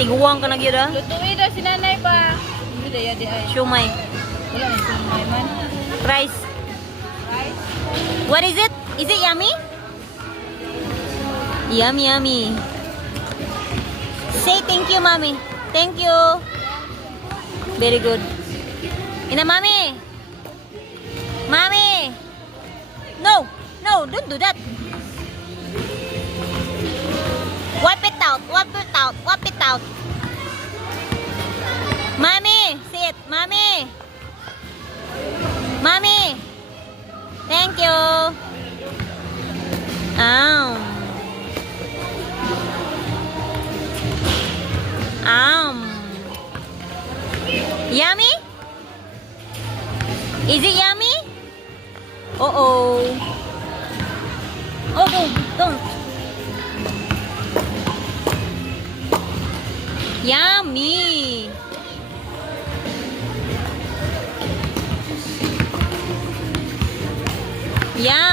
Tiguang ka na gyud ah. Lutuin daw si nanay pa. Hindi daya di ay. Shumay. Wala na si nanay man. Rice. Rice. What is it? Is it yummy? Yummy, yummy. Say thank you, mommy. Thank you. Very good. Ina, mommy. Mommy. No, no, don't do that. Wipe it out. Wipe it out. Wipe it out. Mommy, sit. Mommy. Mommy. Thank you. Yummy? Is it yummy? Uh-oh. Oh, don't. Yummy. Yum.